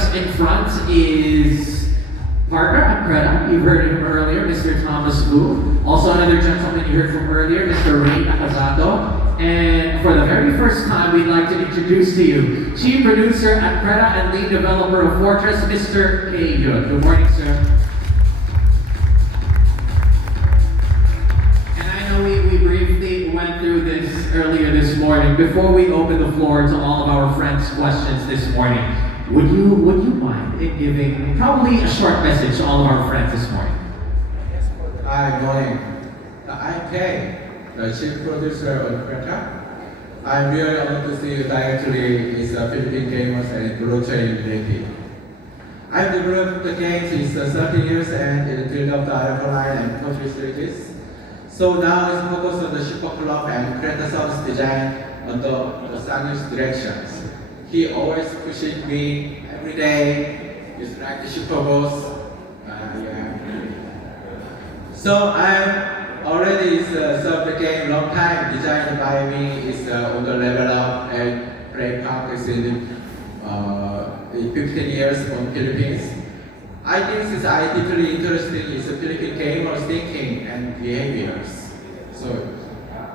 us in front is partner at Creta. You heard him earlier, Mr. Thomas Wu. Also another gentleman you heard from earlier, Mr. Ray Nakazato. And for the very first time, we'd like to introduce to you Chief Producer at Creta and Lead Developer of Fortress, Mr. K. Yun. Good morning, sir. We briefly went through this earlier this morning. Before we open the floor to all of our friends' questions this morning, would you mind in giving probably a short message to all of our friends this morning? Hi, good morning. I'm Kay, the Chief Producer of Creta. I'm really honored to see you directly as Philippine gamers and blockchain related. I've developed the games since 30 years and in the field of the Alkaline and Poetry series. So now it's focused on the Super Club and Creta service design under the Sangyu's directions. He always pushes me every day. It's like the super boss. So I'm already served the game long time. Designed by me is on the level up and play park is in 15 years on Philippines. I think this I deeply interested is Philippine gamers thinking and behaviors.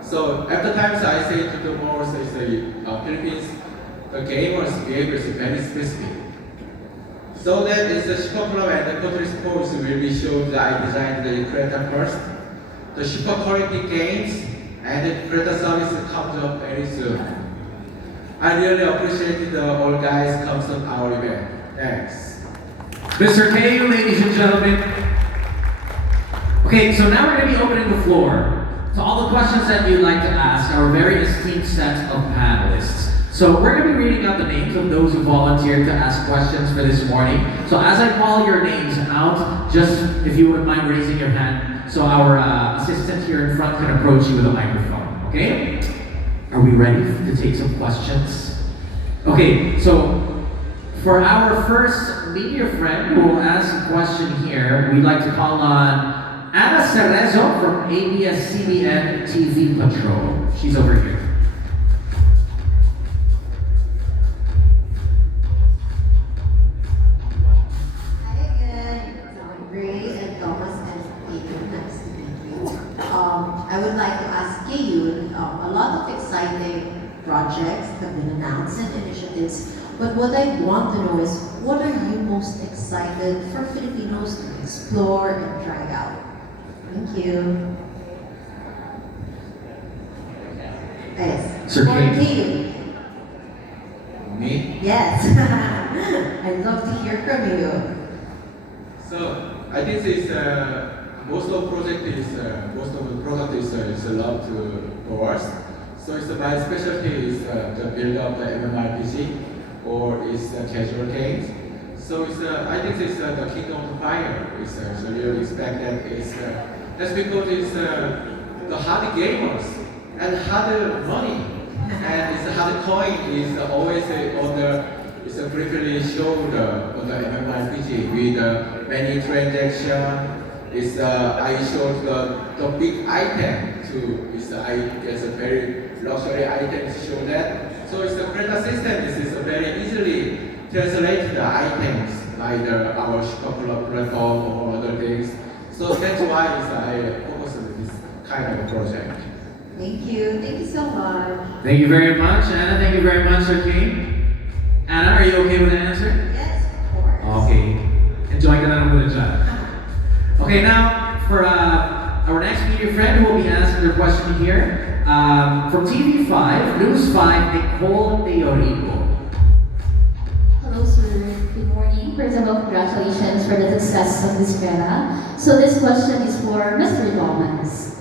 So at the times I say to the most is Philippines, the gamers behavior is very specific. So that is the Super Club and the Poetry Sports will be shown that I designed the Creta first. The Super quality games and the Creta service comes up very soon. I really appreciate all guys comes on our event. Thanks. Mr. K, ladies and gentlemen. Okay, so now we're going to be opening the floor to all the questions that you'd like to ask our very esteemed set of panelists. So we're going to be reading out the names of those who volunteered to ask questions for this morning. So as I call your names out, just if you wouldn't mind raising your hand so our assistant here in front can approach you with a microphone, okay? Are we ready to take some questions? Okay, so for our first media friend who will ask a question here, we'd like to call on Ana Cerezo from ABS-CBN TV Patrol. She's over here. Hi again, Ray and Thomas and Kayun. Nice to meet you. I would like to ask Kayun, a lot of exciting projects have been announced and initiatives. But what I want to know is, what are you most excited for Filipinos to explore and try out? Thank you. Yes. Sir For Kay. Kayun. Me? Yes. I'd love to hear from you. So I think this most of the product is love to us. So it's my specialty is the build up the MMORPG or is the casual games. So it's I think it's the Kingdom of Fire. It's really expect that it's that's because it's the hard gamers and hard money and it's hard coin is always on the it's briefly showed on the MMORPG with many transactions. It's I showed the big item to it's I guess a very luxury item to show that. So it's the Creta system. This is a very easily translate the items like our Super platform or other things. So that's why I focus on this kind of project. Thank you. Thank you so much. Thank you very much, Anna. Thank you very much, Sir King. Anna, are you okay with the answer? Yes, of course. Okay. Enjoy ka na lang muna dyan. Okay, now for our next media friend who will be asking their question here. From TV5, News 5, Nicole Teorico. Hello, sir. Good morning. First of all, congratulations for the success of this Creta. So this question is for Mr. Thomas.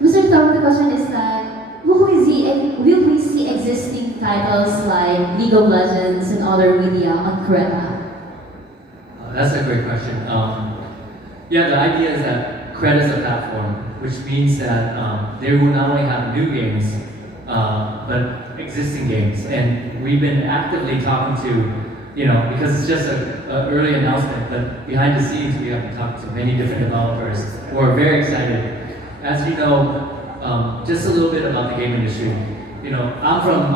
Mr. Thomas, the question is that will we see existing titles like League of Legends and other media on Creta? That's a great question. Yeah, the idea is that Creta is a platform, which means that they will not only have new games, but existing games. And we've been actively talking to, because it's just an early announcement, but behind the scenes we have talked to many different developers who are very excited. As you know, just a little bit about the game industry. I'm from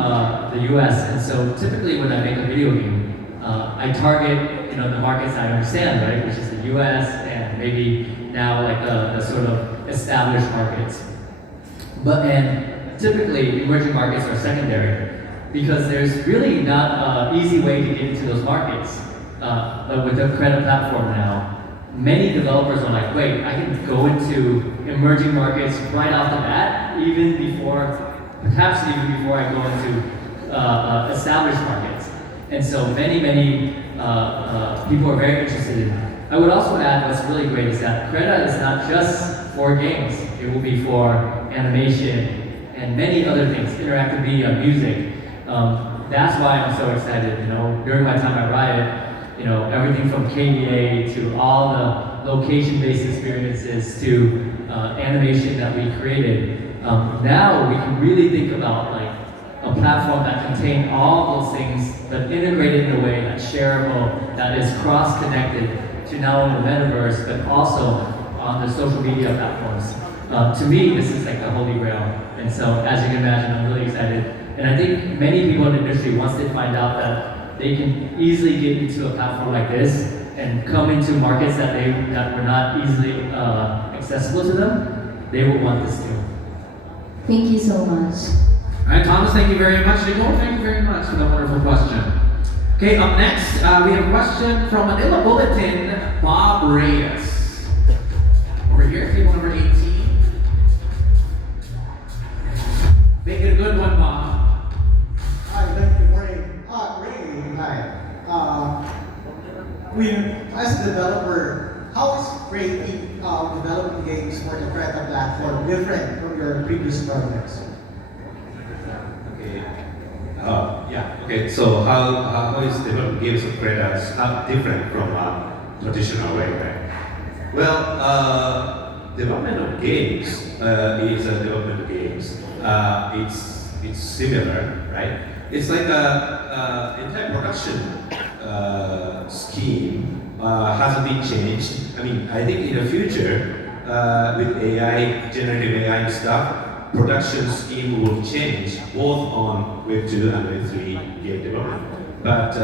the US, and so typically when I make a video game, I target the markets I understand, right, which is the U.S. and maybe now like the sort of established markets. And typically emerging markets are secondary because there's really not an easy way to get into those markets. But with the Creta platform now, many developers are like, wait, I can go into emerging markets right off the bat, perhaps even before I go into established markets. And so many people are very interested in that. I would also add what's really great is that Creta is not just for games. It will be for animation and many other things, interactive media, music. That's why I'm so excited. During my time at Riot, everything from KDA to all the location-based experiences to animation that we created. Now we can really think about like a platform that contains all those things, but integrated in a way that's shareable, that is cross-connected to not only the metaverse, but also on the social media platforms. To me, this is like the holy grail. And so, as you can imagine, I'm really excited. And I think many people in the industry, once they find out that they can easily get into a platform like this and come into markets that were not easily accessible to them, they will want this too. Thank you so much. All right, Thomas, thank you very much. Nicole, thank you very much for that wonderful question. Okay, up next, we have a question from Manila Bulletin, Bob Reyes. Over here, table number 18. Make it a good one, Bob. Hi, thank you. Morning. Ray, hi. As a developer, how is creating developing games for the Creta platform different from your previous projects? Okay. So how is developing games of Creta not different from traditional way, right? Well, development of games is a development of games. It's similar, right? It's like a entire production scheme hasn't been changed. I mean, I think in the future with AI, generative AI and stuff, production scheme will change both on Web 2 and Web 3 game development. But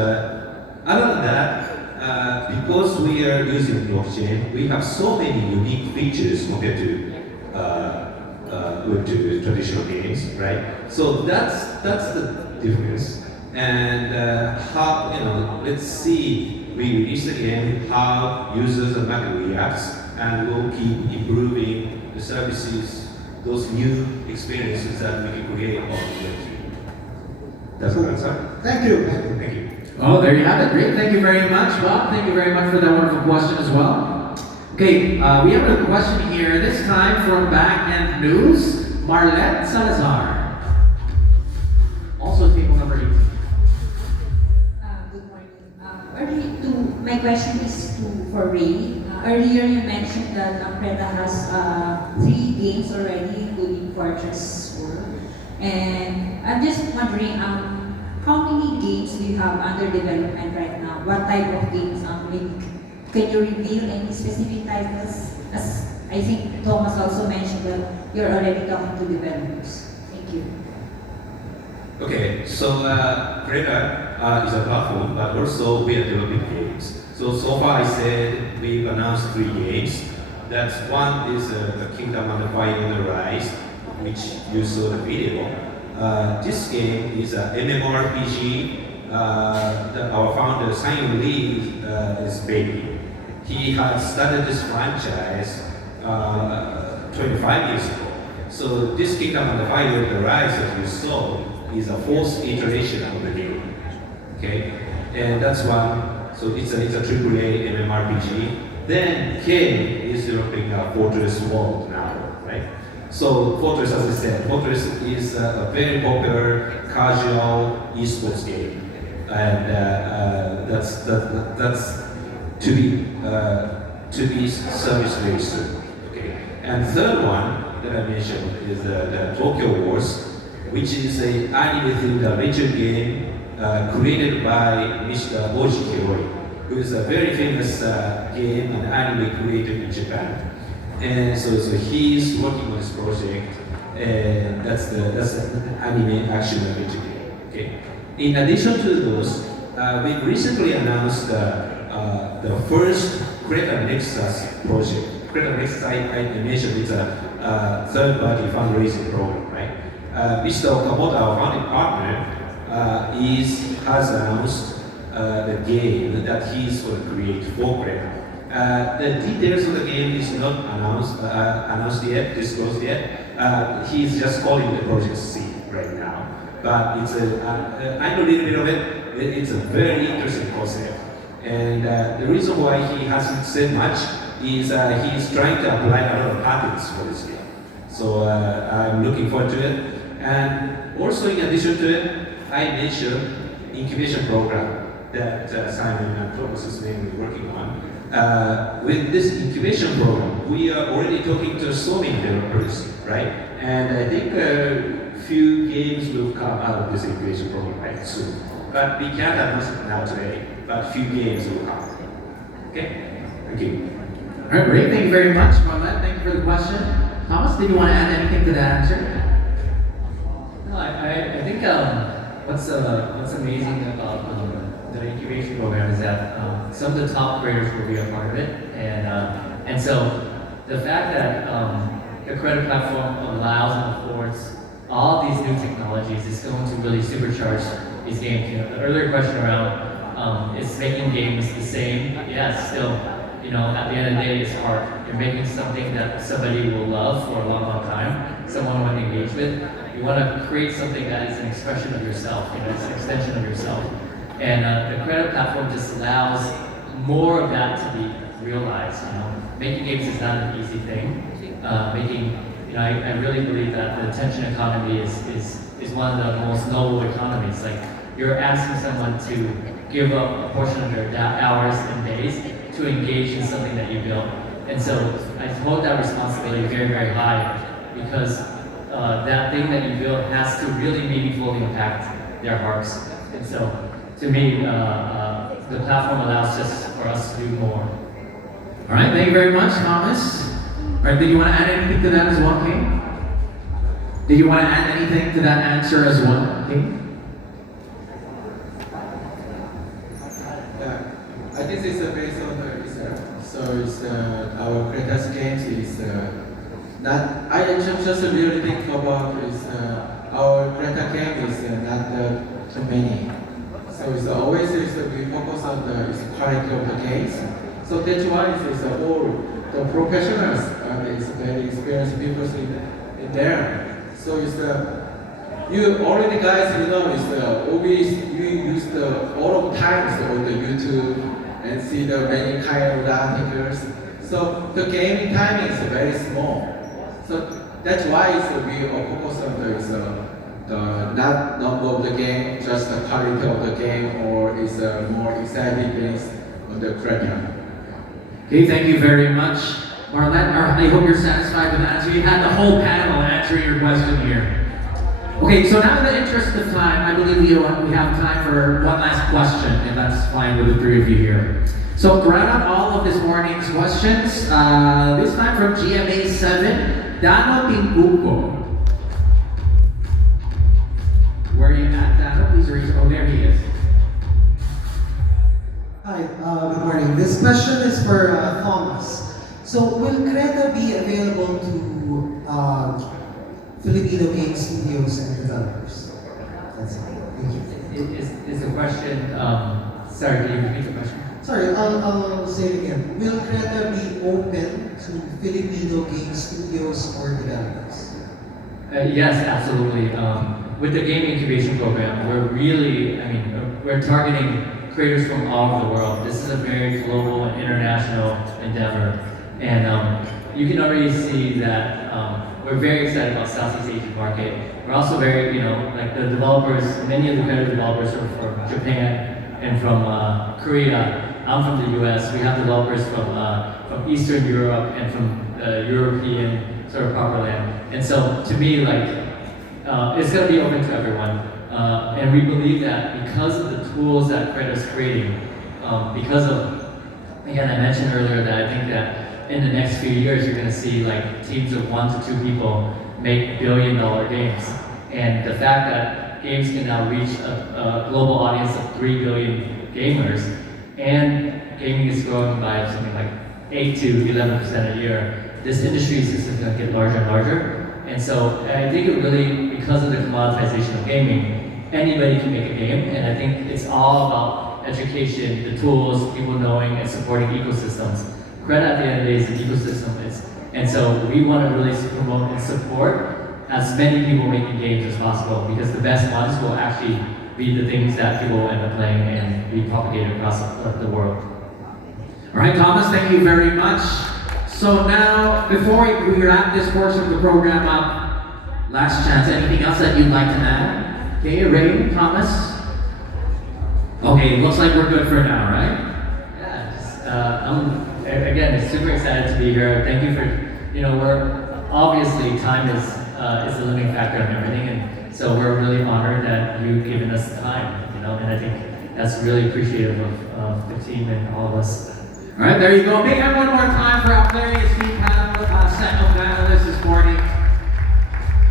other than that, because we are using blockchain, we have so many unique features compared to Web 2 traditional games, right? So that's the difference. And let's see, we release the game, how users and market reacts, and we'll keep improving the services, those new experiences that we can create on the Web 3. That's the answer. Thank you. Thank you. Oh, there you have it. Great. Thank you very much, Bob. Thank you very much for that wonderful question as well. Okay, we have another question here, this time from Backend News, Marlette Salazar. Also table number 18. Good morning. My question is for Ray. Earlier you mentioned that Creta has 3 games already, including Fortress 4. And I'm just wondering, how many games do you have under development right now? What type of games? Maybe can you reveal any specific titles? As I think Thomas also mentioned that you're already talking to developers. Thank you. Okay, so Creta is a platform, but also we are developing games. So far I said we've announced 3 games. That's one is the Kingdom Under Fire and the Rise, which you saw the video. This game is a MMORPG. Our founder, Simon Lee, is baby. He has started this franchise 25 years ago. So this Kingdom Under Fire and the Rise that you saw is a 4th iteration of the game. Okay, and that's one. So it's a AAA MMORPG. Then Ken is developing a Fortress World now, right? So Fortress, as I said, Fortress is a very popular casual esports game, and that's to be serviced very soon. Okay, and third one that I mentioned is the Tokyo Wars, which is an anime-themed adventure game created by Mr. Oji Kiroi, who is a very famous game and anime creator in Japan. And so he's working on this project, and that's the anime action adventure game. Okay. In addition to those, we recently announced the first Creta Nexus project. Creta Nexus, I mentioned, it's a third-party fundraising program, right? Mr. Okamoto, our founding partner, has announced the game that he's going to create for Creta. The details of the game is not announced yet, disclosed yet. He's just calling the project C right now. But it's I know a little bit of it. It's a very interesting concept. And the reason why he hasn't said much is he's trying to apply a lot of patents for this game. So I'm looking forward to it. And also in addition to it, I mentioned incubation program that Simon and Thomas is mainly working on. With this incubation program, we are already talking to so many developers, right? And I think a few games will come out of this incubation program right soon. But we can't announce it now today, but few games will come. Okay? Thank you. All right, great. Thank you very much, Marlette. Thank you for the question. Thomas, did you want to add anything to that answer? No, I think what's amazing about the incubation program is that some of the top creators will be a part of it, and so the fact that the credit platform allows and affords all these new technologies is going to really supercharge these games. You know, the earlier question around is making games the same? Yes, still. You know, at the end of the day, it's hard. You're making something that somebody will love for a long, long time, someone will engage with. You want to create something that is an expression of yourself, you know, it's an extension of yourself. And the credit platform just allows more of that to be realized. You know, making games is not an easy thing. I really believe that the attention economy is one of the most noble economies. Like, you're asking someone to give up a portion of their hours and days to engage in something that you built. And so I hold that responsibility very, very high, because that thing that you built has to really meaningfully impact their hearts. And so, to me, the platform allows for us to do more. All right, thank you very much, Thomas. All right, did you want to add anything to that as well, King? Did you want to add anything to that answer as well, King? I think it's based on the research. So it's our Creta's games is not. I just really think about is our Creta game is not too many. So it's always we focus on the quality of the games. So that's why it's all the professionals it's very experienced people in there. So it's you already guys it's always you use the all of times on the YouTube and see the many kind of articles. So the gaming timing is very small. So that's why we are focused on the not number of the game, just the quality of the game, or is more exciting things on the Creta. Okay, thank you very much, Marlette. I hope you're satisfied with the answer. You had the whole panel answering your question here. Okay, so now in the interest of time, I believe we have time for one last question, if that's fine with the three of you here. So to round out all of this morning's questions, this time from GMA 7, Dano Timbuco. Where are you at, Dano? Please raise. Oh, there he is. Hi, good morning. This question is for Thomas. So, will Creta be available to Filipino game studios and developers? That's it. Thank you. Is the question, sorry, can you repeat the question? Sorry, I'll say it again. Will Creta be open to Filipino game studios or developers? Yes, absolutely. With the game incubation program, we're targeting creators from all over the world. This is a very global and international endeavor. And you can already see that we're very excited about Southeast Asian market. We're also very, like the developers, many of the creative developers are from Japan and from Korea. I'm from the US. We have developers from Eastern Europe and from the European sort of proper land. And so to me, it's going to be open to everyone. And we believe that because of the tools that Creta is creating, because of, again, I mentioned earlier that I think that in the next few years, you're going to see teams of 1 to 2 people make billion-dollar games. And the fact that games can now reach a global audience of 3 billion gamers, and gaming is growing by something like 8 to 11% a year. This industry is just going to get larger and larger. And so I think it really, because of the commoditization of gaming, anybody can make a game, and I think it's all about education, the tools, people knowing and supporting ecosystems. Creta at the end of the day is an ecosystem, and so we want to really promote and support as many people making games as possible, because the best ones will actually be the things that people end up playing and be propagated across the world. All right, Thomas, thank you very much. So now, before we wrap this portion of the program up, last chance, anything else that you'd like to add? Okay, Ray, Thomas? Okay, looks like we're good for now, right? Yeah, just, again, super excited to be here. Thank you for, we're obviously time is the limiting factor on everything, and so we're really honored that you've given us time, and I think that's really appreciative of the team and all of us. All right, there you go. Make it one more time for our players.